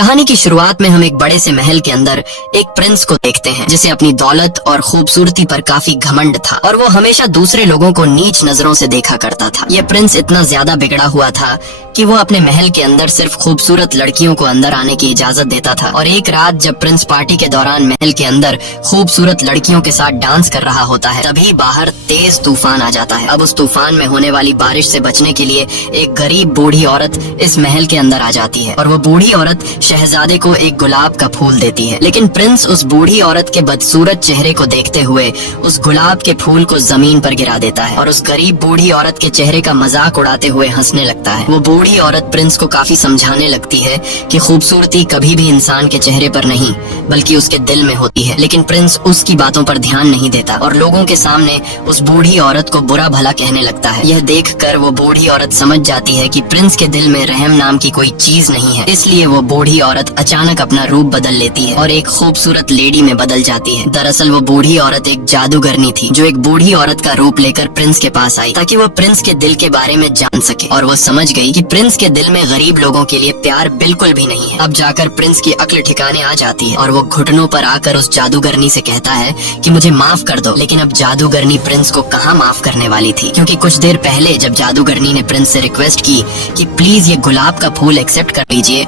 कहानी की शुरुआत में हम एक बड़े से महल के अंदर एक प्रिंस को देखते हैं जिसे अपनी दौलत और खूबसूरती पर काफी घमंड था और वो हमेशा दूसरे लोगों को नीच नजरों से देखा करता था। यह प्रिंस इतना ज्यादा बिगड़ा हुआ था कि वो अपने महल के अंदर सिर्फ खूबसूरत लड़कियों को अंदर आने की इजाजत देता था। और एक रात जब प्रिंस पार्टी के दौरान महल के अंदर खूबसूरत लड़कियों के साथ डांस कर रहा होता है, तभी बाहर तेज तूफान आ जाता है। अब उस तूफान में होने वाली बारिश से बचने के लिए एक गरीब बूढ़ी औरत इस महल के अंदर आ जाती है और वो बूढ़ी औरत शहजादे को एक गुलाब का फूल देती है। लेकिन प्रिंस उस बूढ़ी औरत के बदसूरत चेहरे को देखते हुए उस गुलाब के फूल को जमीन पर गिरा देता है और उस गरीब बूढ़ी औरत के चेहरे का मजाक उड़ाते हुए हंसने लगता है। वो बूढ़ी औरत प्रिंस को काफी समझाने लगती है कि खूबसूरती कभी भी इंसान के चेहरे पर नहीं बल्कि उसके दिल में होती है। लेकिन प्रिंस उसकी बातों पर ध्यान नहीं देता और लोगों के सामने उस बूढ़ी औरत को बुरा भला कहने लगता है। यह देखकर वो बूढ़ी औरत समझ जाती है कि प्रिंस के दिल में रहम नाम की कोई चीज नहीं है, इसलिए वो बूढ़ी औरत अचानक अपना रूप बदल लेती है और एक खूबसूरत लेडी में बदल जाती है। दरअसल वो बूढ़ी औरत एक जादूगरनी थी जो एक बूढ़ी औरत का रूप लेकर प्रिंस के पास आई ताकि वो प्रिंस के दिल के बारे में जान सके। और वो समझ गई कि प्रिंस के दिल में गरीब लोगों के लिए प्यार बिल्कुल भी नहीं है। अब जाकर प्रिंस की अक्ल ठिकाने आ जाती है और वो घुटनों पर आकर उस जादूगरनी से कहता है कि मुझे माफ कर दो। लेकिन अब जादूगरनी प्रिंस को कहाँ माफ करने वाली थी, क्योंकि कुछ देर पहले जब जादूगरनी ने प्रिंस से रिक्वेस्ट की कि प्लीज ये गुलाब का फूल एक्सेप्ट कर लीजिए,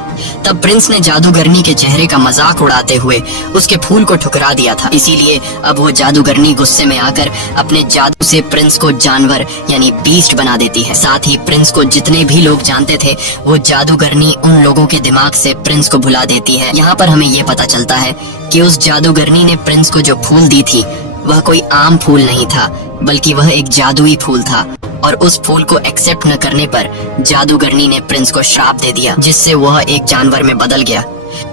तब प्रिंस ने जादूगरनी के चेहरे का मजाक उड़ाते हुए उसके फूल को ठुकरा दिया था। इसीलिए अब वो जादूगरनी गुस्से में आकर अपने जादू से प्रिंस को जानवर यानी बीस्ट बना देती है। साथ ही प्रिंस को जितने भी लोग जानते थे वो जादूगरनी उन लोगों के दिमाग से प्रिंस को भुला देती है। यहाँ पर हमें ये पता चलता है कि उस जादूगरनी ने प्रिंस को जो फूल दी थी वह कोई आम फूल नहीं था बल्कि वह एक जादुई फूल था। और उस फूल को एक्सेप्ट न करने पर जादूगरनी ने प्रिंस को श्राप दे दिया जिससे वह एक जानवर में बदल गया।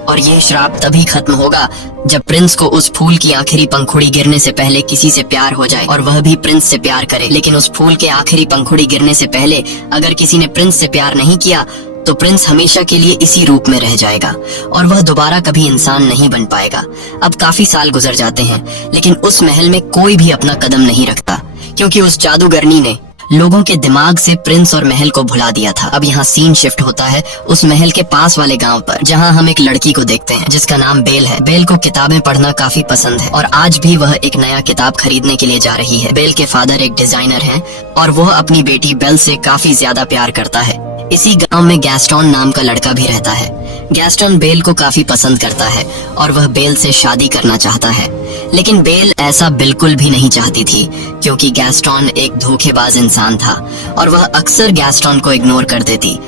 और ये श्राप तभी खत्म होगा जब प्रिंस को उस फूल की आखिरी पंखुड़ी गिरने से पहले किसी से प्यार हो जाए और वह भी प्रिंस से प्यार करे। लेकिन उस फूल के आखिरी पंखुड़ी गिरने से पहले अगर किसी ने प्रिंस से प्यार नहीं किया तो प्रिंस हमेशा के लिए इसी रूप में रह जाएगा और वह दोबारा कभी इंसान नहीं बन पाएगा। अब काफी साल गुजर जाते हैं लेकिन उस महल में कोई भी अपना कदम नहीं रखता क्योंकि उस जादूगरनी ने लोगों के दिमाग से प्रिंस और महल को भुला दिया था। अब यहाँ सीन शिफ्ट होता है उस महल के पास वाले गांव पर, जहाँ हम एक लड़की को देखते हैं जिसका नाम बेल है। बेल को किताबें पढ़ना काफी पसंद है और आज भी वह एक नया किताब खरीदने के लिए जा रही है। बेल के फादर एक डिजाइनर हैं और वह अपनी बेटी बेल से काफी ज्यादा प्यार करता है। इसी गांव में गैस्टोन नाम का लड़का भी रहता है। गैस्टोन बेल को काफी पसंद करता है और वह बेल से शादी करना चाहता है। लेकिन बेल ऐसा बिल्कुल भी नहीं चाहती थी क्योंकि गैस्टोन एक धोखेबाज इंसान था और वह अक्सर गैस्टोन को इग्नोर कर देती।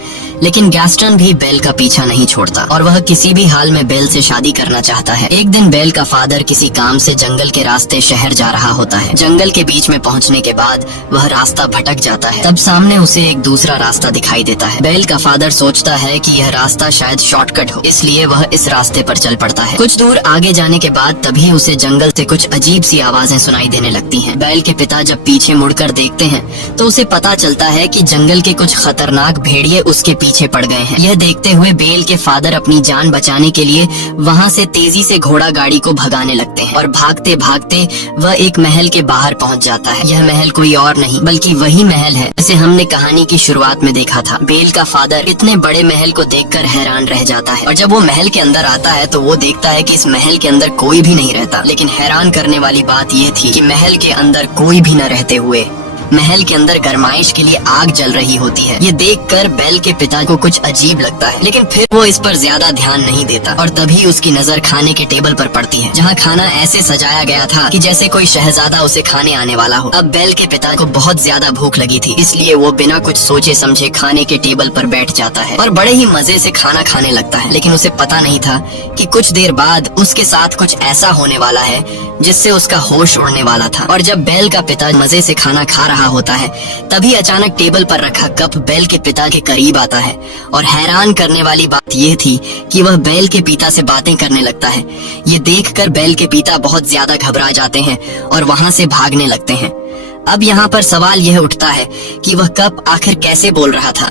लेकिन गैस्टोन भी बेल का पीछा नहीं छोड़ता और वह किसी भी हाल में बेल से शादी करना चाहता है। एक दिन बेल का फादर किसी काम से जंगल के रास्ते शहर जा रहा होता है। जंगल के बीच में पहुंचने के बाद वह रास्ता भटक जाता है। तब सामने उसे एक दूसरा रास्ता दिखाई देता है। बेल का फादर सोचता है कि यह रास्ता शायद शॉर्टकट हो, इसलिए वह इस रास्ते पर चल पड़ता है। कुछ दूर आगे जाने के बाद तभी उसे जंगल से कुछ अजीब सी आवाजें सुनाई देने लगती हैं। बेल के पिता जब पीछे मुड़कर देखते हैं तो उसे पता चलता है कि जंगल के कुछ खतरनाक भेड़िए उसके पीछे पड़ गए हैं। यह देखते हुए बेल के फादर अपनी जान बचाने के लिए वहां से तेजी से घोड़ा गाड़ी को भगाने लगते हैं और भागते भागते वह एक महल के बाहर पहुंच जाता है। यह महल कोई और नहीं बल्कि वही महल है जिसे हमने कहानी की शुरुआत में देखा था। बेल का फादर इतने बड़े महल को देखकर हैरान रह जाता है और जब वो महल के अंदर आता है तो वो देखता है कि इस महल के अंदर कोई भी नहीं रहता। लेकिन हैरान करने वाली बात यह थी कि महल के अंदर कोई भी न रहते हुए महल के अंदर गरमाइश के लिए आग जल रही होती है। ये देखकर बेल के पिता को कुछ अजीब लगता है लेकिन फिर वो इस पर ज्यादा ध्यान नहीं देता और तभी उसकी नजर खाने के टेबल पर पड़ती है जहाँ खाना ऐसे सजाया गया था कि जैसे कोई शहजादा उसे खाने आने वाला हो। अब बेल के पिता को बहुत ज्यादा भूख लगी थी, इसलिए वो बिना कुछ सोचे समझे खाने के टेबल पर बैठ जाता है और बड़े ही मजे से खाना खाने लगता है। लेकिन उसे पता नहीं था कि कुछ देर बाद उसके साथ कुछ ऐसा होने वाला है जिससे उसका होश उड़ने वाला था। और जब बेल का पिता मजे से खाना खा रहा होता है तभी अचानक टेबल पर रखा कप बेल के पिता के करीब आता है और हैरान करने वाली बात यह थी कि वह बेल के पिता से बातें करने लगता है। ये देखकर बेल के पिता बहुत ज्यादा घबरा जाते हैं और वहां से भागने लगते हैं। अब यहाँ पर सवाल यह उठता है कि वह कप आखिर कैसे बोल रहा था।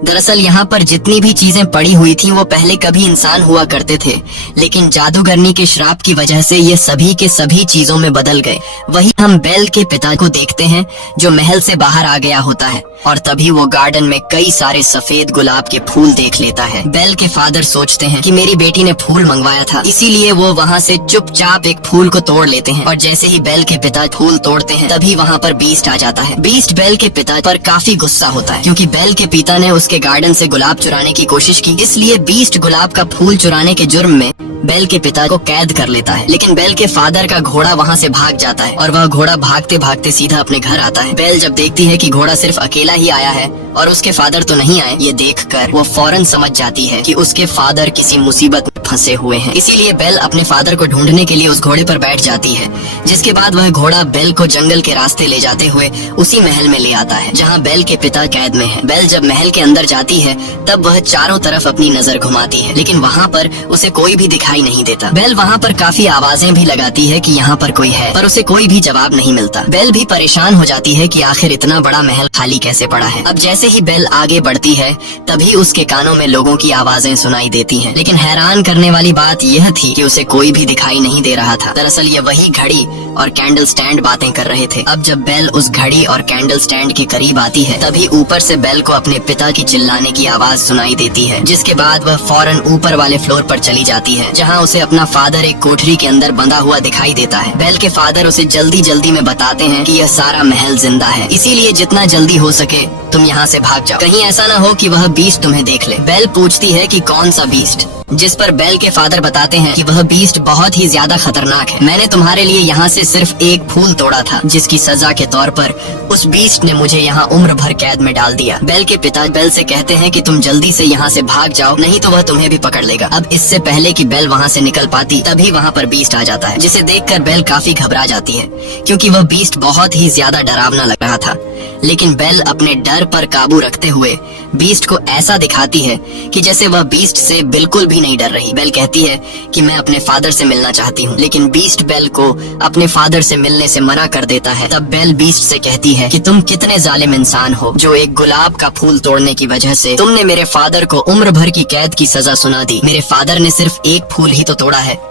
दरअसल यहाँ पर जितनी भी चीजें पड़ी हुई थी वो पहले कभी इंसान हुआ करते थे, लेकिन जादूगरनी के श्राप की वजह से ये सभी के सभी चीजों में बदल गए। वही हम बेल के पिता को देखते हैं जो महल से बाहर आ गया होता है और तभी वो गार्डन में कई सारे सफेद गुलाब के फूल देख लेता है। बेल के फादर सोचते हैं कि मेरी बेटी ने फूल मंगवाया था, इसीलिए वो वहाँ से चुपचाप एक फूल को तोड़ लेते हैं और जैसे ही बेल के पिता फूल तोड़ते हैं तभी वहाँ पर बीस्ट आ जाता है। बीस्ट बेल के पिता पर काफी गुस्सा होता है क्योंकि बेल के पिता ने उसके गार्डन से गुलाब चुराने की कोशिश की, इसलिए बीस्ट गुलाब का फूल चुराने के जुर्म में बेल के पिता को कैद कर लेता है। लेकिन बेल के फादर का घोड़ा वहाँ से भाग जाता है और वह घोड़ा भागते भागते सीधा अपने घर आता है। बेल जब देखती है कि घोड़ा सिर्फ अकेला ही आया है और उसके फादर तो नहीं आए, ये देखकर वो फौरन समझ जाती है कि उसके फादर किसी मुसीबत में फंसे हुए हैं। इसीलिए बेल अपने फादर को ढूंढने के लिए उस घोड़े पर बैठ जाती है, जिसके बाद वह घोड़ा बेल को जंगल के रास्ते ले जाते हुए उसी महल में ले आता है जहाँ बेल के पिता कैद में है। बेल जब महल के अंदर जाती है तब वह चारों तरफ अपनी नजर घुमाती है, लेकिन वहाँ पर उसे कोई भी दिखाई नहीं देता। बेल वहाँ पर काफी आवाजें भी लगाती है कि यहाँ पर कोई है, पर उसे कोई भी जवाब नहीं मिलता। बेल भी परेशान हो जाती है कि आखिर इतना बड़ा महल खाली कैसे पड़ा है। अब जैसे ही बेल आगे बढ़ती है तभी उसके कानों में लोगों की आवाजें सुनाई देती हैं, लेकिन हैरान करने वाली बात यह थी कि उसे कोई भी दिखाई नहीं दे रहा था। दरअसल ये वही घड़ी और कैंडल स्टैंड बातें कर रहे थे। अब जब बेल उस घड़ी और कैंडल स्टैंड के करीब आती है तभी ऊपर से बेल को अपने पिता की चिल्लाने की आवाज सुनाई देती है, जिसके बाद वह फौरन ऊपर वाले फ्लोर पर चली जाती है जहाँ उसे अपना फादर एक कोठरी के अंदर बंधा हुआ दिखाई देता है। बेल के फादर उसे जल्दी जल्दी में बताते हैं कि यह सारा महल जिंदा है, इसीलिए जितना जल्दी हो सके तुम यहाँ से भाग जाओ, कहीं ऐसा ना हो कि वह बीस्ट तुम्हें देख ले। बेल पूछती है कि कौन सा बीस्ट, जिस पर बेल के फादर बताते हैं कि वह बीस्ट बहुत ही ज्यादा खतरनाक है। मैंने तुम्हारे लिए यहाँ से सिर्फ एक फूल तोड़ा था, जिसकी सजा के तौर पर उस बीस्ट ने मुझे यहाँ उम्र भर कैद में डाल दिया। बेल के पिता बेल से कहते हैं कि तुम जल्दी से यहाँ से भाग जाओ, नहीं तो वह तुम्हें भी पकड़ लेगा। अब इससे पहले कि बेल वहाँ से निकल पाती तभी वहाँ पर बीस्ट आ जाता है, जिसे देखकर बेल काफी घबरा जाती है क्योंकि वह बीस्ट बहुत ही ज्यादा डरावना लग रहा था। लेकिन बेल अपने डर पर काबू रखते हुए बीस्ट को ऐसा दिखाती है कि जैसे वह बीस्ट से बिल्कुल भी नहीं डर रही। बेल कहती है कि मैं अपने फादर से मिलना चाहती हूँ, लेकिन बीस्ट बेल को अपने फादर से मिलने से मना कर देता है। तब बेल बीस्ट से कहती है कि तुम कितने जालिम इंसान हो जो एक गुलाब का फूल तोड़ने की वजह से तुमने मेरे फादर को उम्र भर की कैद की सजा सुना दी। मेरे फादर ने सिर्फ एक फूल ही तो तोड़ा है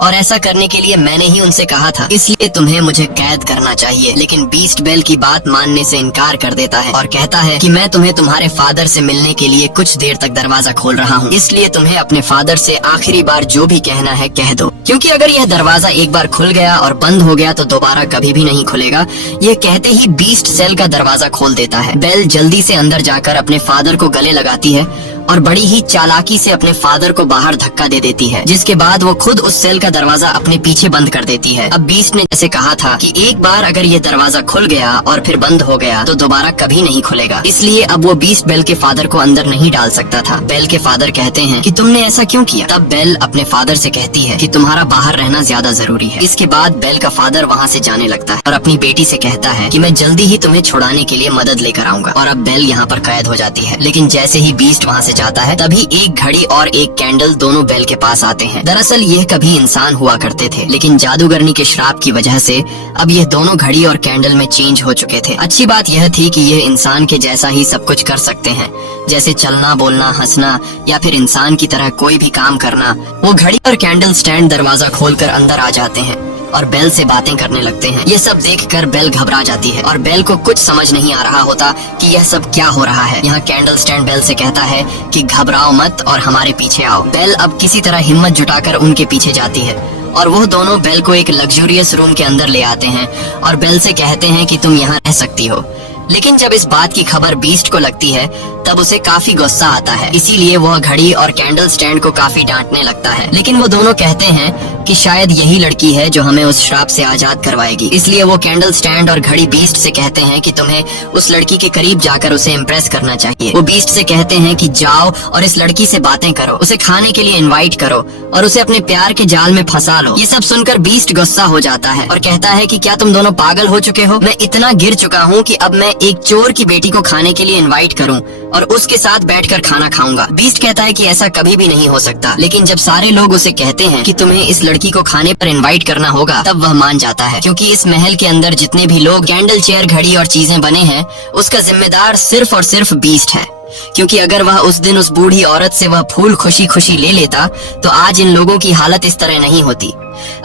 और ऐसा करने के लिए मैंने ही उनसे कहा था, इसलिए तुम्हें मुझे कैद करना चाहिए। लेकिन बीस्ट बेल की बात मानने से इनकार कर देता है और कहता है कि मैं तुम्हें तुम्हारे फादर से मिलने के लिए कुछ देर तक दरवाजा खोल रहा हूँ, इसलिए तुम्हें अपने फादर से आखिरी बार जो भी कहना है कह दो, क्योंकि अगर यह दरवाजा एक बार खुल गया और बंद हो गया तो दोबारा कभी भी नहीं खुलेगा। ये कहते ही बीस्ट सेल का दरवाजा खोल देता है। बेल जल्दी से अंदर जाकर अपने फादर को गले लगाती है और बड़ी ही चालाकी से अपने फादर को बाहर धक्का दे देती है, जिसके बाद वो खुद उस सेल का दरवाजा अपने पीछे बंद कर देती है। अब बीस्ट ने जैसे कहा था कि एक बार अगर ये दरवाजा खुल गया और फिर बंद हो गया तो दोबारा कभी नहीं खुलेगा, इसलिए अब वो बीस्ट बेल के फादर को अंदर नहीं डाल सकता था। बेल के फादर कहते हैं कि तुमने ऐसा क्यों किया? तब बेल अपने फादर से कहती है कि तुम्हारा बाहर रहना ज्यादा जरूरी है। इसके बाद बेल का फादर वहाँ से जाने लगता है और अपनी बेटी से कहता है कि मैं जल्दी ही तुम्हें छुड़ाने के लिए मदद लेकर आऊंगा। और अब बेल यहाँ पर कैद हो जाती है। लेकिन जैसे ही बीस्ट वहाँ से जाता है तभी एक घड़ी और एक कैंडल दोनों बेल के पास आते हैं। दरअसल ये कभी इंसान हुआ करते थे, लेकिन जादूगरनी के श्राप की वजह से अब ये दोनों घड़ी और कैंडल में चेंज हो चुके थे। अच्छी बात यह थी कि ये इंसान के जैसा ही सब कुछ कर सकते हैं, जैसे चलना, बोलना, हंसना या फिर इंसान की तरह कोई भी काम करना। वो घड़ी और कैंडल स्टैंड दरवाजा खोलकर अंदर आ जाते हैं और बेल से बातें करने लगते हैं। ये सब देखकर बेल घबरा जाती है और बेल को कुछ समझ नहीं आ रहा होता कि यह सब क्या हो रहा है। यहाँ कैंडल स्टैंड बेल से कहता है कि घबराओ मत और हमारे पीछे आओ। बेल अब किसी तरह हिम्मत जुटाकर उनके पीछे जाती है और वो दोनों बेल को एक लग्जूरियस रूम के अंदर ले आते हैं और बेल से कहते हैं कि तुम यहाँ रह सकती हो। लेकिन जब इस बात की खबर बीस्ट को लगती है तब उसे काफी गुस्सा आता है, इसीलिए वह घड़ी और कैंडल स्टैंड को काफी डांटने लगता है। लेकिन वो दोनों कहते हैं कि शायद यही लड़की है जो हमें उस श्राप से आजाद करवाएगी, इसलिए वो कैंडल स्टैंड और घड़ी बीस्ट से कहते हैं कि तुम्हें उस लड़की के करीब जाकर उसे इम्प्रेस करना चाहिए। वो बीस्ट से कहते हैं कि जाओ और इस लड़की से बातें करो, उसे खाने के लिए इन्वाइट करो और उसे अपने प्यार के जाल में फंसा लो। ये सब सुनकर बीस्ट गुस्सा हो जाता है और कहता है कि क्या तुम दोनों पागल हो चुके हो? मैं इतना गिर चुका हूँ कि अब मैं एक चोर की बेटी को खाने के लिए इन्वाइट करूँ? और उसके साथ बैठकर खाना खाऊंगा। बीस्ट कहता है कि ऐसा कभी भी नहीं हो सकता, लेकिन जब सारे लोग उसे कहते हैं कि तुम्हें इस लड़की को खाने पर इनवाइट करना होगा, तब वह मान जाता है, क्योंकि इस महल के अंदर जितने भी लोग कैंडल, चेयर, घड़ी और चीजें बने हैं, उसका जिम्मेदार सिर्फ और सिर्फ बीस्ट है। क्योंकि अगर वह उस दिन उस बूढ़ी औरत से वह फूल खुशी खुशी ले लेता तो आज इन लोगों की हालत इस तरह नहीं होती।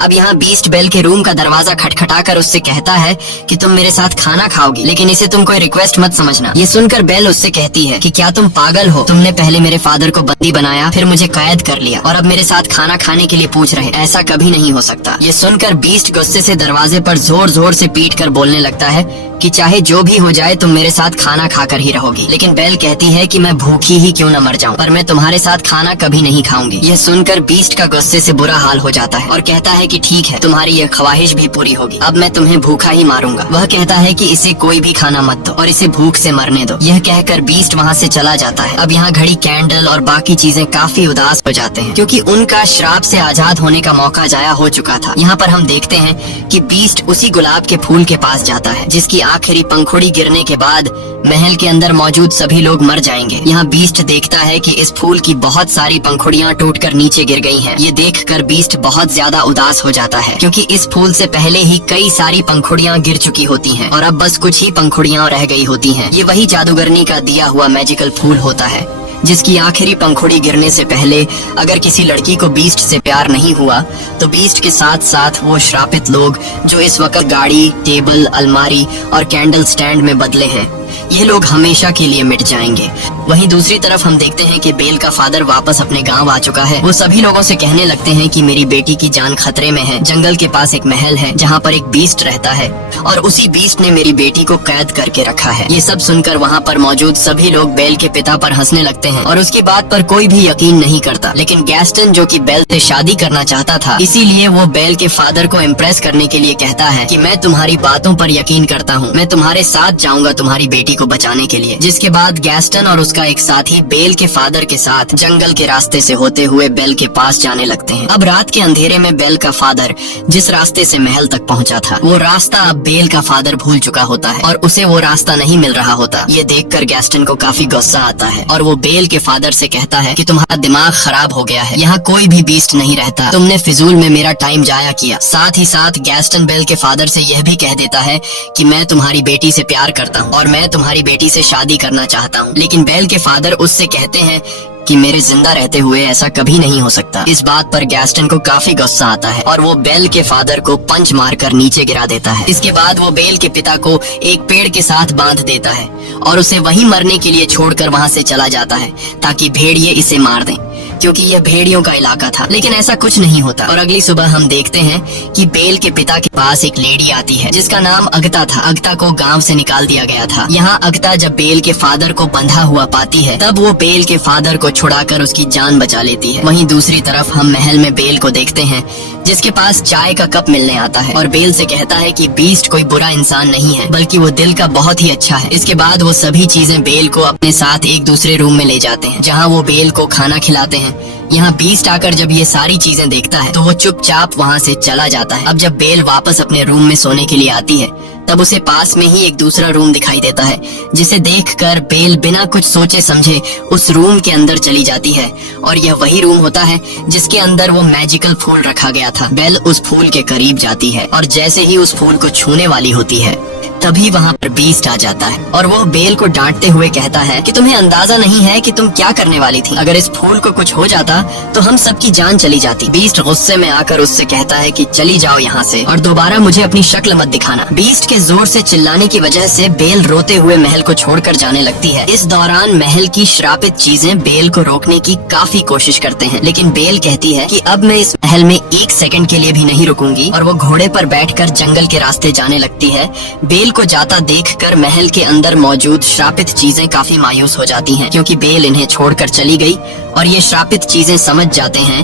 अब यहाँ बीस्ट बेल के रूम का दरवाजा खटखटाकर उससे कहता है कि तुम मेरे साथ खाना खाओगी, लेकिन इसे तुम कोई रिक्वेस्ट मत समझना। ये सुनकर बेल उससे कहती है कि क्या तुम पागल हो? तुमने पहले मेरे फादर को बंदी बनाया, फिर मुझे कैद कर लिया और अब मेरे साथ खाना खाने के लिए पूछ रहे। ऐसा कभी नहीं हो सकता। ये सुनकर बीस्ट गुस्से से दरवाजे पर जोर जोर से पीट कर बोलने लगता है कि चाहे जो भी हो जाए तुम मेरे साथ खाना खाकर ही रहोगी। लेकिन बेल कहती है कि मैं भूखी ही क्यों न मर जाऊं, पर मैं तुम्हारे साथ खाना कभी नहीं खाऊंगी। यह सुनकर बीस्ट का गुस्से से बुरा हाल हो जाता है और कहता है कि ठीक है, तुम्हारी यह ख्वाहिश भी पूरी होगी, अब मैं तुम्हें भूखा ही मारूंगा। वह कहता है कि इसे कोई भी खाना मत दो और इसे भूख से मरने दो। यह कहकर बीस्ट वहाँ से चला जाता है। अब यहाँ घड़ी, कैंडल और बाकी चीजें काफी उदास हो जाते हैं, क्योंकि उनका श्राप से आजाद होने का मौका जाया हो चुका था। यहाँ पर हम देखते हैं कि बीस्ट उसी गुलाब के फूल के पास जाता है जिसकी आखिरी पंखुड़ी गिरने के बाद महल के अंदर मौजूद सभी लोग मर जाएंगे। यहाँ बीस्ट देखता है कि इस फूल की बहुत सारी पंखुड़ियाँ टूटकर नीचे गिर गई हैं। ये देखकर बीस्ट बहुत ज्यादा उदास हो जाता है, क्योंकि इस फूल से पहले ही कई सारी पंखुड़ियाँ गिर चुकी होती हैं और अब बस कुछ ही पंखुड़ियाँ रह गई होती हैं। ये वही जादूगरनी का दिया हुआ मैजिकल फूल होता है जिसकी आखिरी पंखुड़ी गिरने से पहले अगर किसी लड़की को बीस्ट से प्यार नहीं हुआ तो बीस्ट के साथ साथ वो श्रापित लोग जो इस वक्त गाड़ी, टेबल, अलमारी और कैंडल स्टैंड में बदले हैं, ये लोग हमेशा के लिए मिट जाएंगे। वहीं दूसरी तरफ हम देखते हैं कि बेल का फादर वापस अपने गांव आ चुका है। वो सभी लोगों से कहने लगते हैं कि मेरी बेटी की जान खतरे में है। जंगल के पास एक महल है जहाँ पर एक बीस्ट रहता है और उसी बीस्ट ने मेरी बेटी को कैद करके रखा है। ये सब सुनकर वहाँ पर मौजूद सभी लोग बेल के पिता पर हंसने लगते हैं और उसकी बात पर कोई भी यकीन नहीं करता। लेकिन गैस्टन, जो कि बेल से शादी करना चाहता था, इसीलिए वो बेल के फादर को इम्प्रेस करने के लिए कहता है कि मैं तुम्हारी बातों पर यकीन करता हूँ, मैं तुम्हारे साथ जाऊंगा तुम्हारी बेटी को बचाने के लिए। जिसके बाद गैस्टन और उसका एक साथी बेल के फादर के साथ जंगल के रास्ते से होते हुए बेल के पास जाने लगते हैं। अब रात के अंधेरे में बेल का फादर जिस रास्ते से महल तक पहुंचा था, वो रास्ता अब बेल का फादर भूल चुका होता है और उसे वो रास्ता नहीं मिल रहा होता। ये देखकर गैस्टन को काफी गुस्सा आता है और वो बेल के फादर से कहता है कि तुम्हारा दिमाग खराब हो गया है, यहाँ कोई भी बीस्ट नहीं रहता, तुमने फिजूल में मेरा टाइम जाया किया। साथ ही साथ गैस्टन बेल के फादर से यह भी कह देता है कि मैं तुम्हारी बेटी से प्यार करता हूँ और मैं तुम्हारी बेटी से शादी करना चाहता हूँ। लेकिन बेल के फादर उससे कहते हैं कि मेरे जिंदा रहते हुए ऐसा कभी नहीं हो सकता। इस बात पर गैस्टन को काफी गुस्सा आता है और वो बेल के फादर को पंच मारकर नीचे गिरा देता है। इसके बाद वो बेल के पिता को एक पेड़ के साथ बांध देता है और उसे वहीं मरने के लिए छोड़कर वहाँ से चला जाता है ताकि भेड़िए इसे मार दें, क्योंकि यह भेड़ियों का इलाका था। लेकिन ऐसा कुछ नहीं होता और अगली सुबह हम देखते हैं कि बेल के पिता के पास एक लेडी आती है जिसका नाम अगता था। अगता को गांव से निकाल दिया गया था। यहाँ अगता जब बेल के फादर को बंधा हुआ पाती है तब वो बेल के फादर को छुड़ाकर उसकी जान बचा लेती है। वहीं दूसरी तरफ हम महल में बेल को देखते हैं जिसके पास चाय का कप मिलने आता है और बेल से कहता है कि बीस्ट कोई बुरा इंसान नहीं है, बल्कि वो दिल का बहुत ही अच्छा है। इसके बाद वो सभी चीजें बेल को अपने साथ एक दूसरे रूम में ले जाते हैं जहाँ वो बेल को खाना खिलाते हैं। यहाँ बीस्ट आकर जब ये सारी चीजें देखता है तो वो चुपचाप वहाँ से चला जाता है। अब जब बेल वापस अपने रूम में सोने के लिए आती है तब उसे पास में ही एक दूसरा रूम दिखाई देता है, जिसे देखकर बेल बिना कुछ सोचे समझे उस रूम के अंदर चली जाती है और यह वही रूम होता है जिसके अंदर वो मैजिकल फूल रखा गया था। बेल उस फूल के करीब जाती है और जैसे ही उस फूल को छूने वाली होती है तभी वहाँ पर बीस्ट आ जाता है और वो बेल को डांटते हुए कहता है कि तुम्हें अंदाजा नहीं है कि तुम क्या करने वाली थी। अगर इस फूल को कुछ हो जाता तो हम सबकी जान चली जाती। बीस्ट गुस्से में आकर उससे कहता है कि चली जाओ यहाँ से और दोबारा मुझे अपनी शक्ल मत दिखाना। बीस्ट के जोर से चिल्लाने की वजह से बेल रोते हुए महल को छोड़कर जाने लगती है। इस दौरान महल की श्रापित चीजें बेल को रोकने की काफी कोशिश करते हैं, लेकिन बेल कहती है कि अब मैं इस महल में एक सेकंड के लिए भी नहीं रुकूंगी और वो घोड़े पर बैठकर जंगल के रास्ते जाने लगती है। बेल को जाता देखकर महल के अंदर मौजूद श्रापित चीजें काफी मायूस हो जाती हैं, क्योंकि बेल इन्हें छोड़कर चली गई और ये श्रापित चीजें समझ जाते हैं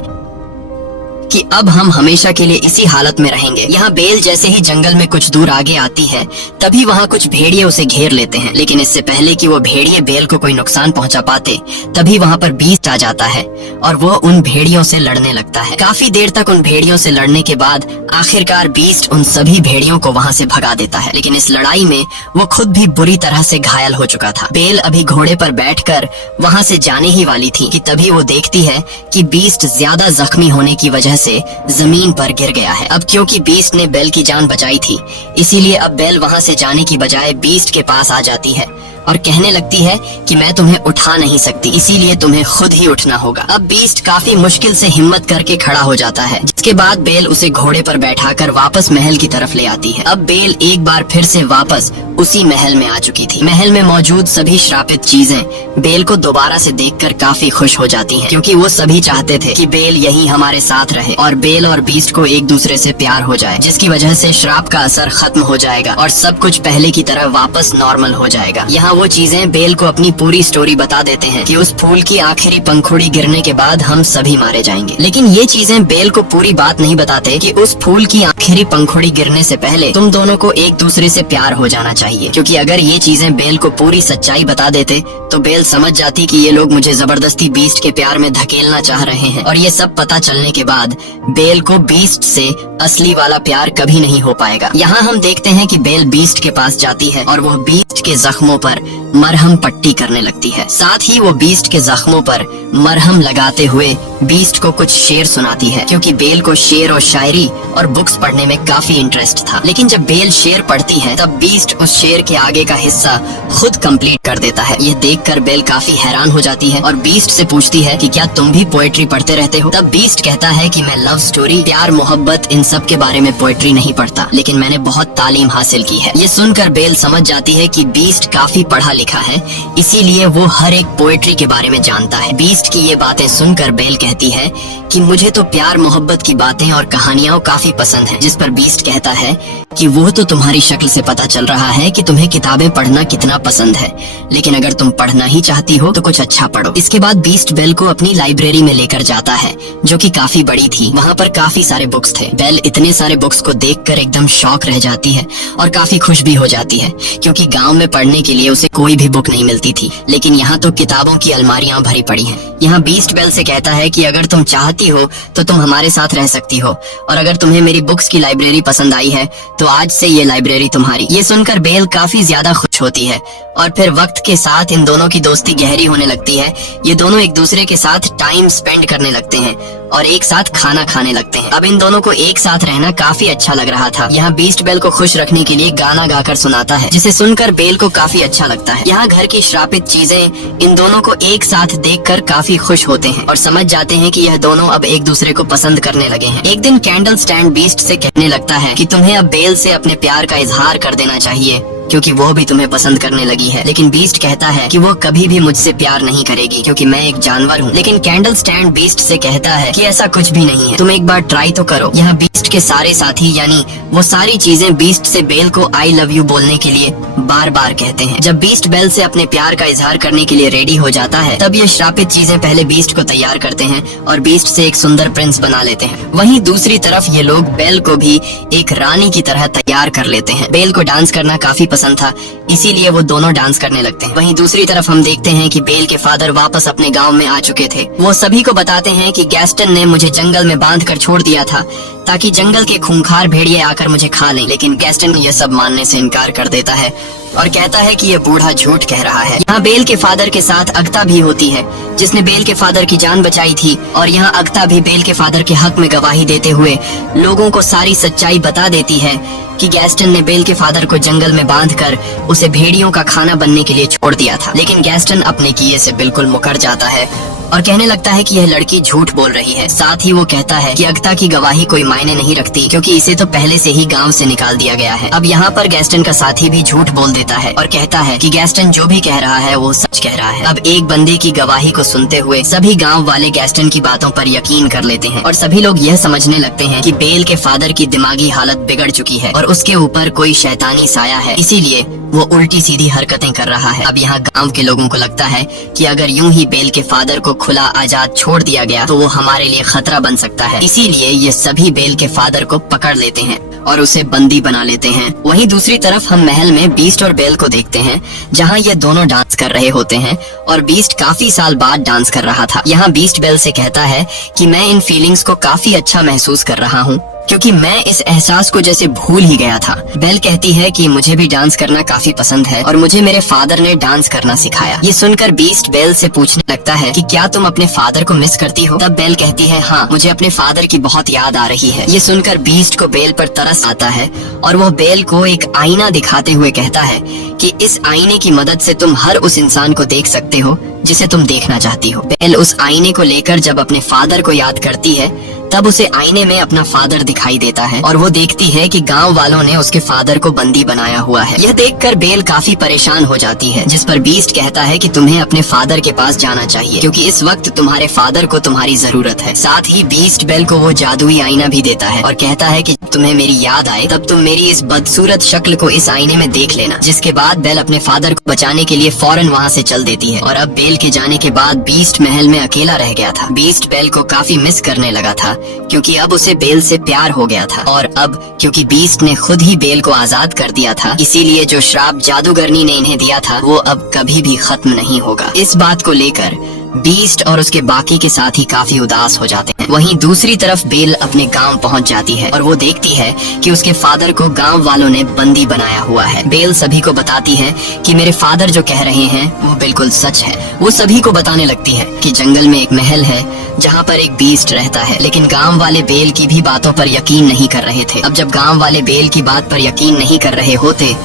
कि अब हम हमेशा के लिए इसी हालत में रहेंगे। यहाँ बेल जैसे ही जंगल में कुछ दूर आगे आती है तभी वहाँ कुछ भेड़िए उसे घेर लेते हैं, लेकिन इससे पहले कि वो भेड़िए बेल को कोई नुकसान पहुँचा पाते तभी वहाँ पर बीस्ट आ जाता है और वो उन भेड़ियों से लड़ने लगता है। काफी देर तक उन भेड़ियों से लड़ने के बाद आखिरकार बीस्ट उन सभी भेड़ियों को वहाँ से भगा देता है, लेकिन इस लड़ाई में वो खुद भी बुरी तरह से घायल हो चुका था। बेल अभी घोड़े पर बैठकर वहाँ से जाने ही वाली थी कि तभी वो देखती है कि बीस्ट ज्यादा जख्मी होने की वजह से जमीन पर गिर गया है। अब क्योंकि बीस्ट ने बेल की जान बचाई थी, इसीलिए अब बेल वहाँ से जाने की बजाय बीस्ट के पास आ जाती है और कहने लगती है कि मैं तुम्हें उठा नहीं सकती, इसीलिए तुम्हें खुद ही उठना होगा। अब बीस्ट काफी मुश्किल से हिम्मत करके खड़ा हो जाता है, जिसके बाद बेल उसे घोड़े पर बैठाकर वापस महल की तरफ ले आती है। अब बेल एक बार फिर से वापस उसी महल में आ चुकी थी। महल में मौजूद सभी श्रापित चीजें बेल को दोबारा से देखकर काफी खुश हो जाती हैं, क्योंकि वो सभी चाहते थे कि बेल यहीं हमारे साथ रहे और बेल और बीस्ट को एक दूसरे से प्यार हो जाए, जिसकी वजह से श्राप का असर खत्म हो जाएगा और सब कुछ पहले की तरह वापस नॉर्मल हो जाएगा। यहाँ वो चीजें बेल को अपनी पूरी स्टोरी बता देते हैं कि उस फूल की आखिरी पंखुड़ी गिरने के बाद हम सभी मारे जाएंगे, लेकिन ये चीजें बेल को पूरी बात नहीं बताते कि उस फूल की आखिरी पंखुड़ी गिरने से पहले तुम दोनों को एक दूसरे से प्यार हो जाना चाहिए, क्योंकि अगर ये चीजें बेल को पूरी सच्चाई बता देते तो बेल समझ जाती कि ये लोग मुझे जबरदस्ती बीस्ट के प्यार में धकेलना चाह रहे हैं। और ये सब पता चलने के बाद बेल को बीस्ट से असली वाला प्यार कभी नहीं हो पाएगा। यहाँ हम देखते हैं कि बेल बीस्ट के पास जाती है और वो बीस्ट के जख्मों पर मरहम पट्टी करने लगती है। साथ ही वो बीस्ट के जख्मों पर मरहम लगाते हुए बीस्ट को कुछ शेर सुनाती है, क्योंकि बेल को शेर और शायरी और बुक्स पढ़ने में काफी इंटरेस्ट था। लेकिन जब बेल शेर पढ़ती है तब बीस्ट उस शेर के आगे का हिस्सा खुद कंप्लीट कर देता है। ये देखकर बेल काफी हैरान हो जाती है और बीस्ट से पूछती है कि क्या तुम भी पोएट्री पढ़ते रहते हो? तब बीस्ट कहता है कि मैं लव स्टोरी, प्यार, मोहब्बत, इन सब के बारे में पोएट्री नहीं पढ़ता, लेकिन मैंने बहुत तालीम हासिल की है। ये सुनकर बेल समझ जाती है कि बीस्ट काफी पढ़ा लिखा है, इसीलिए वो हर एक पोएट्री के बारे में जानता है। बीस्ट की ये बातें सुनकर बेल कहती है कि मुझे तो प्यार मोहब्बत की बातें और कहानियां काफी पसंद हैं, जिस पर बीस्ट कहता है कि वो तो तुम्हारी शक्ल से पता चल रहा है कि तुम्हें किताबें पढ़ना कितना पसंद है, लेकिन अगर तुम पढ़ना ही चाहती हो तो कुछ अच्छा पढ़ो। इसके बाद बीस्ट बेल को अपनी लाइब्रेरी में लेकर जाता है, जो कि काफी बड़ी थी। वहाँ पर काफी सारे बुक्स थे। बेल इतने सारे बुक्स को देखकर एकदम शॉक रह जाती है और काफी खुश भी हो जाती है, क्योंकि गाँव में पढ़ने के लिए उसे कोई भी बुक नहीं मिलती थी, लेकिन यहाँ तो किताबों की अलमारियां भरी पड़ी हैं। यहाँ बीस्ट बेल से कहता है कि अगर तुम चाहती हो तो तुम हमारे साथ रह सकती हो, और अगर तुम्हें मेरी बुक्स की लाइब्रेरी पसंद आई है तो आज से ये लाइब्रेरी तुम्हारी। ये सुनकर बेल काफी ज्यादा खुश होती है और फिर वक्त के साथ इन दोनों की दोस्ती गहरी होने लगती है। ये दोनों एक दूसरे के साथ टाइम स्पेंड करने लगते हैं और एक साथ खाना खाने लगते हैं। अब इन दोनों को एक साथ रहना काफी अच्छा लग रहा था। यहाँ बीस्ट बेल को खुश रखने के लिए गाना गाकर सुनाता है, जिसे सुनकर बेल को काफी अच्छा लगता है। यहाँ घर की श्रापित चीजें इन दोनों को एक साथ देखकर काफी खुश होते हैं और समझ जाते हैं कि यह दोनों अब एक दूसरे को पसंद करने लगे हैं। एक दिन कैंडल स्टैंड बीस्ट से कहने लगता है कि तुम्हें अब बेल से अपने प्यार का इजहार कर देना चाहिए, क्योंकि वो भी तुम्हें पसंद करने लगी है। लेकिन बीस्ट कहता है कि वो कभी भी मुझसे प्यार नहीं करेगी, क्योंकि मैं एक जानवर हूँ। लेकिन कैंडल स्टैंड बीस्ट से कहता है कि ऐसा कुछ भी नहीं है, तुम एक बार ट्राई तो करो। यहाँ बीस्ट के सारे साथी यानी वो सारी चीजें बीस्ट से बेल को आई लव यू बोलने के लिए बार बार कहते हैं। जब बीस्ट बेल से अपने प्यार का इजहार करने के लिए रेडी हो जाता है तब ये श्रापित चीजें पहले बीस्ट को तैयार करते हैं और बीस्ट से एक सुंदर प्रिंस बना लेते हैं। वहीं दूसरी तरफ ये लोग बेल को भी एक रानी की तरह तैयार कर लेते हैं। बेल को डांस करना काफी पसंद था, इसीलिए वो दोनों डांस करने लगते हैं। वहीं दूसरी तरफ हम देखते हैं कि बेल के फादर वापस अपने गांव में आ चुके थे। वो सभी को बताते हैं कि गैस्टन ने मुझे जंगल में बांध कर छोड़ दिया था ताकि जंगल के खूंखार भेड़िए आकर मुझे खा लें, लेकिन गैस्टन ये सब मानने से इनकार कर देता है और कहता है कि ये बूढ़ा झूठ कह रहा है। यहाँ बेल के फादर के साथ अगता भी होती है, जिसने बेल के फादर की जान बचाई थी, और यहाँ अगता भी बेल के फादर के हक में गवाही देते हुए लोगों को सारी सच्चाई बता देती है कि गैस्टन ने बेल के फादर को जंगल में बांधकर उसे भेड़ियों का खाना बनने के लिए छोड़ दिया था। लेकिन गैस्टन अपने किए से बिल्कुल मुकर जाता है और कहने लगता है कि यह लड़की झूठ बोल रही है। साथ ही वो कहता है कि अगता की गवाही कोई मायने नहीं रखती, क्योंकि इसे तो पहले से ही गांव से निकाल दिया गया है। अब यहाँ पर गैस्टन का साथी भी झूठ बोल देता है और कहता है कि गैस्टन जो भी कह रहा है वो सच कह रहा है। अब एक बंदे की गवाही को सुनते हुए सभी गाँव वाले गैस्टन की बातों पर यकीन कर लेते हैं और सभी लोग यह समझने लगते हैं कि बेल के फादर की दिमागी हालत बिगड़ चुकी है और उसके ऊपर कोई शैतानी साया है, इसीलिए वो उल्टी सीधी हरकतें कर रहा है। अब यहाँ गांव के लोगों को लगता है कि अगर यूं ही बेल के फादर को खुला आजाद छोड़ दिया गया तो वो हमारे लिए खतरा बन सकता है। इसीलिए ये सभी बेल के फादर को पकड़ लेते हैं और उसे बंदी बना लेते हैं। वहीं दूसरी तरफ हम महल में बीस्ट और बेल को देखते हैं, जहाँ ये दोनों डांस कर रहे होते हैं और बीस्ट काफी साल बाद डांस कर रहा था। यहाँ बीस्ट बेल से कहता है कि मैं इन फीलिंग्स को काफी अच्छा महसूस कर रहा हूँ, क्योंकि मैं इस एहसास को जैसे भूल ही गया था। बेल कहती है कि मुझे भी डांस करना काफी पसंद है और मुझे मेरे फादर ने डांस करना सिखाया। ये सुनकर बीस्ट बेल से पूछने लगता है कि क्या तुम अपने फादर को मिस करती हो? तब बेल कहती है, हाँ, मुझे अपने फादर की बहुत याद आ रही है। ये सुनकर बीस्ट को बेल पर तरस आता है और वो बेल को एक आईना दिखाते हुए कहता है कि इस आईने की मदद से तुम हर उस इंसान को देख सकते हो जिसे तुम देखना चाहती हो। बेल उस आईने को लेकर जब अपने फादर को याद करती है तब उसे आईने में अपना फादर दिखाई देता है और वो देखती है कि गांव वालों ने उसके फादर को बंदी बनाया हुआ है। यह देखकर बेल काफी परेशान हो जाती है, जिस पर बीस्ट कहता है कि तुम्हें अपने फादर के पास जाना चाहिए, क्योंकि इस वक्त तुम्हारे फादर को तुम्हारी जरूरत है। साथ ही बीस्ट बेल को वो जादुई आईना भी देता है और कहता है कि तुम्हें मेरी याद आए तब तुम मेरी इस बदसूरत शक्ल को इस आईने में देख लेना। जिसके बाद बेल अपने फादर को बचाने के लिए फौरन वहाँ से चल देती है। और अब बेल के जाने के बाद बीस्ट महल में अकेला रह गया था। बीस्ट बेल को काफी मिस करने लगा था, क्योंकि अब उसे बेल से प्यार हो गया था। और अब क्योंकि बीस्ट ने खुद ही बेल को आजाद कर दिया था, इसीलिए जो श्राप जादूगरनी ने इन्हें दिया था वो अब कभी भी खत्म नहीं होगा। इस बात को लेकर बीस्ट और उसके बाकी के साथी काफी उदास हो जाते हैं। वहीं दूसरी तरफ बेल अपने गांव पहुंच जाती है और वो देखती है कि उसके फादर को गांव वालों ने बंदी बनाया हुआ है। बेल सभी को बताती है कि मेरे फादर जो कह रहे हैं वो बिल्कुल सच है। वो सभी को बताने लगती है कि जंगल में एक महल है जहाँ पर एक बीस्ट रहता है, लेकिन गांव वाले बेल की भी बातों पर यकीन नहीं कर रहे थे। अब जब गांव वाले बेल की बात पर यकीन नहीं कर रहे होते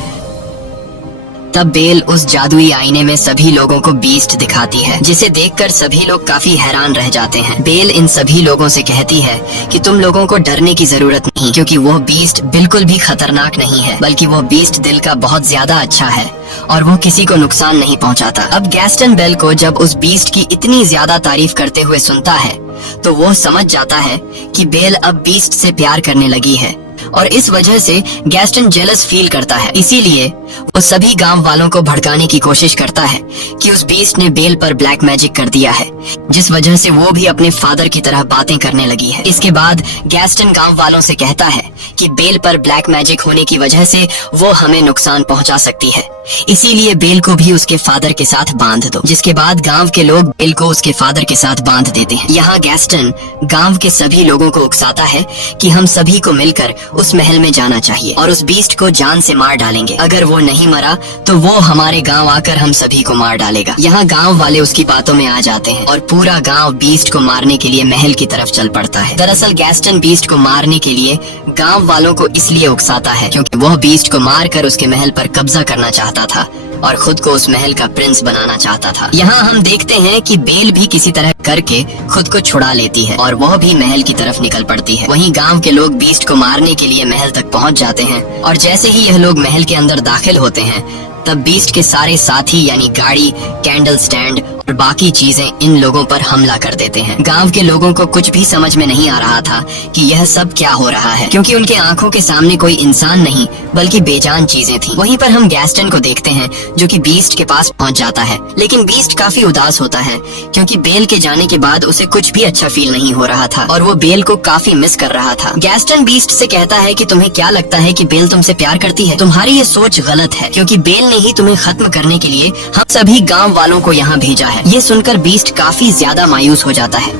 तब बेल उस जादुई आईने में सभी लोगों को बीस्ट दिखाती है, जिसे देखकर सभी लोग काफी हैरान रह जाते हैं। बेल इन सभी लोगों से कहती है कि तुम लोगों को डरने की जरूरत नहीं, क्योंकि वो बीस्ट बिल्कुल भी खतरनाक नहीं है, बल्कि वो बीस्ट दिल का बहुत ज्यादा अच्छा है और वो किसी को नुकसान नहीं पहुंचाता। अब गैस्टन बेल को जब उस बीस्ट की इतनी ज्यादा तारीफ करते हुए सुनता है तो वो समझ जाता है कि बेल अब बीस्ट से प्यार करने लगी है और इस वजह से गैस्टन जेलस फील करता है। इसीलिए वो सभी गांव वालों को भड़काने की कोशिश करता है कि उस बीस्ट ने बेल पर ब्लैक मैजिक कर दिया है, जिस वजह से वो भी अपने फादर की तरह बातें करने लगी है। इसके बाद गैस्टन गांव वालों से कहता है कि बेल पर ब्लैक मैजिक होने की वजह से वो हमें नुकसान पहुंचा सकती है, इसीलिए बेल को भी उसके फादर के साथ बांध दो। जिसके बाद गांव के लोग बेल को उसके फादर के साथ बांध देते हैं। यहाँ गैस्टन गांव के सभी लोगों को उकसाता है कि हम सभी को मिलकर उस महल में जाना चाहिए और उस बीस्ट को जान से मार डालेंगे। अगर वो नहीं मरा तो वो हमारे गांव आकर हम सभी को मार डालेगा। यहाँ गांव वाले उसकी बातों में आ जाते हैं और पूरा गांव बीस्ट को मारने के लिए महल की तरफ चल पड़ता है। दरअसल गैस्टन बीस्ट को मारने के लिए गांव वालों को इसलिए उकसाता है क्योंकि वह बीस्ट को मारकर उसके महल पर कब्जा करना चाहता था और खुद को उस महल का प्रिंस बनाना चाहता था। यहाँ हम देखते हैं कि बेल भी किसी तरह करके खुद को छुड़ा लेती है और वह भी महल की तरफ निकल पड़ती है। वहीं गांव के लोग बीस्ट को मारने के लिए महल तक पहुँच जाते हैं और जैसे ही यह लोग महल के अंदर दाखिल होते हैं तब बीस्ट के सारे साथी यानी गाड़ी, कैंडल स्टैंड और बाकी चीजें इन लोगों पर हमला कर देते हैं। गांव के लोगों को कुछ भी समझ में नहीं आ रहा था कि यह सब क्या हो रहा है, क्योंकि उनके आंखों के सामने कोई इंसान नहीं बल्कि बेजान चीजें थीं। वहीं पर हम गैस्टन को देखते हैं जो कि बीस्ट के पास पहुंच जाता है, लेकिन बीस्ट काफी उदास होता है क्योंकि बेल के जाने के बाद उसे कुछ भी अच्छा फील नहीं हो रहा था और वो बेल को काफी मिस कर रहा था। गैस्टन बीस्ट से कहता है कि तुम्हें क्या लगता है कि बेल तुमसे प्यार करती है? तुम्हारी ये सोच गलत है, क्योंकि बेल ने ही तुम्हें खत्म करने के लिए हम सभी गांव वालों को यहाँ भेजा है। ये सुनकर बीस्ट काफी ज्यादा मायूस हो जाता है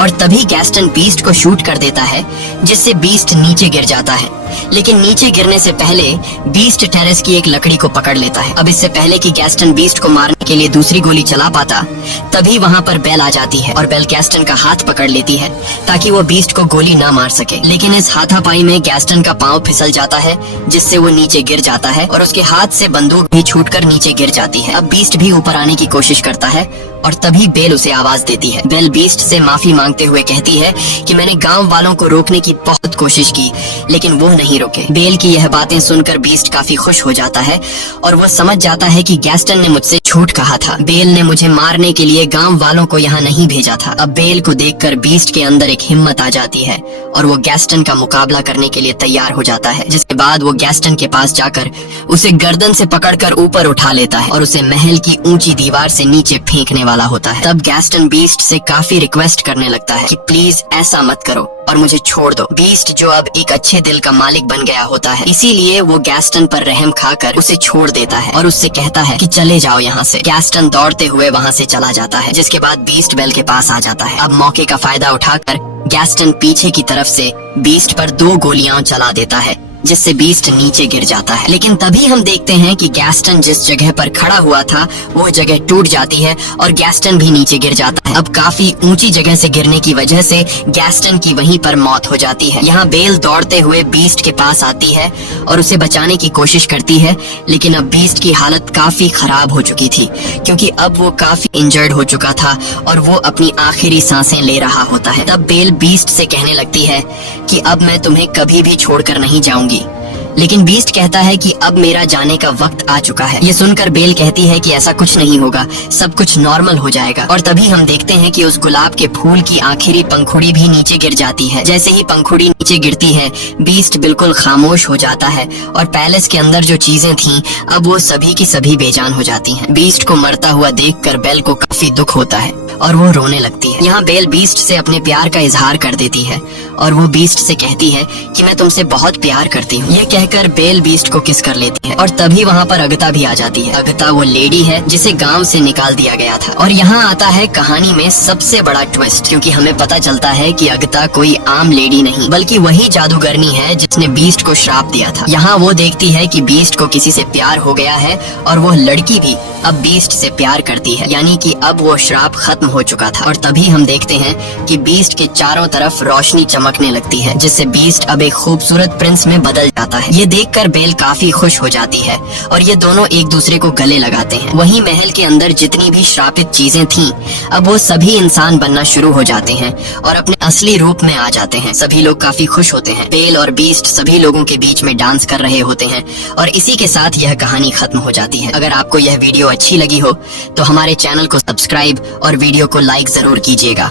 और तभी गैस्टन बीस्ट को शूट कर देता है, जिससे बीस्ट नीचे गिर जाता है। लेकिन नीचे गिरने से पहले बीस्ट टेरेस की एक लकड़ी को पकड़ लेता है। अब इससे पहले कि गैस्टन बीस्ट को मारने के लिए दूसरी गोली चला पाता, तभी वहाँ पर बेल आ जाती है और बेल गैस्टन का हाथ पकड़ लेती है ताकि वो बीस्ट को गोली ना मार सके। लेकिन इस हाथापाई में गैस्टन का पाँव फिसल जाता है, जिससे वो नीचे गिर जाता है और उसके हाथ से बंदूक भी छूटकर नीचे गिर जाती है। अब बीस्ट भी ऊपर आने की कोशिश करता है और तभी बेल उसे आवाज देती है। बेल बीस्ट से माफी मांगते हुए कहती है कि मैंने गांव वालों को रोकने की बहुत कोशिश की, लेकिन वो नहीं रोके। बेल की यह बातें सुनकर बीस्ट काफी खुश हो जाता है और वो समझ जाता है कि गैस्टन ने मुझसे झूठ कहा था। बेल ने मुझे मारने के लिए गांव वालों को यहाँ नहीं भेजा था। अब बेल को देखकर बीस्ट के अंदर एक हिम्मत आ जाती है और वो गैस्टन का मुकाबला करने के लिए तैयार हो जाता है, जिसके बाद वो गैस्टन के पास जाकर उसे गर्दन से पकड़कर ऊपर उठा लेता है और उसे महल की ऊंची दीवार से नीचे फेंकने वाला होता है। तब गैस्टन बीस्ट से काफी रिक्वेस्ट करने लगता है कि प्लीज ऐसा मत करो और मुझे छोड़ दो। बीस्ट जो अब एक अच्छे दिल का मालिक बन गया होता है, इसीलिए वो गैस्टन पर रहम खाकर उसे छोड़ देता है और उससे कहता है कि चले जाओ यहाँ से। गैस्टन दौड़ते हुए वहाँ से चला जाता है, जिसके बाद बीस्ट बेल के पास आ जाता है। अब मौके का फायदा उठाकर गैस्टन पीछे की तरफ से बीस्ट पर 2 गोलियां चला देता है, जिससे बीस्ट नीचे गिर जाता है। लेकिन तभी हम देखते हैं कि गैस्टन जिस जगह पर खड़ा हुआ था वो जगह टूट जाती है और गैस्टन भी नीचे गिर जाता है। अब काफी ऊंची जगह से गिरने की वजह से गैस्टन की वहीं पर मौत हो जाती है। यहाँ बेल दौड़ते हुए बीस्ट के पास आती है और उसे बचाने की कोशिश करती है, लेकिन अब बीस्ट की हालत काफी खराब हो चुकी थी, क्योंकि अब वो काफी इंजर्ड हो चुका था और वो अपनी आखिरी सांसें ले रहा होता है। तब बेल बीस्ट से कहने लगती है कि अब मैं तुम्हें कभी भी छोड़कर नहीं जाऊंगी। लेकिन बीस्ट कहता है कि अब मेरा जाने का वक्त आ चुका है। ये सुनकर बेल कहती है कि ऐसा कुछ नहीं होगा, सब कुछ नॉर्मल हो जाएगा। और तभी हम देखते हैं कि उस गुलाब के फूल की आखिरी पंखुड़ी भी नीचे गिर जाती है। जैसे ही पंखुड़ी नीचे गिरती है, बीस्ट बिल्कुल खामोश हो जाता है और पैलेस के अंदर जो चीजें थीं अब वो सभी की सभी बेजान हो जाती हैं। बीस्ट को मरता हुआ देखकर बेल को काफी दुख होता है और वो रोने लगती है। यहाँ बेल बीस्ट से अपने प्यार का इजहार कर देती है और वो बीस्ट से कहती है कि मैं तुमसे बहुत प्यार करती हूँ। ये कहकर बेल बीस्ट को किस कर लेती है और तभी वहाँ पर अगता भी आ जाती है। अगता वो लेडी है जिसे गांव से निकाल दिया गया था। और यहाँ आता है कहानी में सबसे बड़ा ट्विस्ट, क्योंकि हमें पता चलता है कि अगता कोई आम लेडी नहीं बल्कि वही जादूगरनी है जिसने बीस्ट को श्राप दिया था। यहाँ वो देखती है कि बीस्ट को किसी से प्यार हो गया है और वो लड़की भी अब बीस्ट से प्यार करती है, यानी कि अब वो श्राप खत्म हो चुका था। और तभी हम देखते हैं कि बीस्ट के चारों तरफ रोशनी चमकने लगती है, जिससे बीस्ट अब एक खूबसूरत प्रिंस में बदल जाता है। ये देखकर बेल काफी खुश हो जाती है और ये दोनों एक दूसरे को गले लगाते हैं। वहीं महल के अंदर जितनी भी श्रापित चीजें थीं, अब वो सभी इंसान बनना शुरू हो जाते हैं और अपने असली रूप में आ जाते हैं। सभी लोग काफी खुश होते हैं। बेल और बीस्ट सभी लोगों के बीच में डांस कर रहे होते हैं और इसी के साथ यह कहानी खत्म हो जाती है। अगर आपको यह वीडियो अच्छी लगी हो तो हमारे चैनल को सब्सक्राइब और वीडियो को लाइक जरूर कीजिएगा।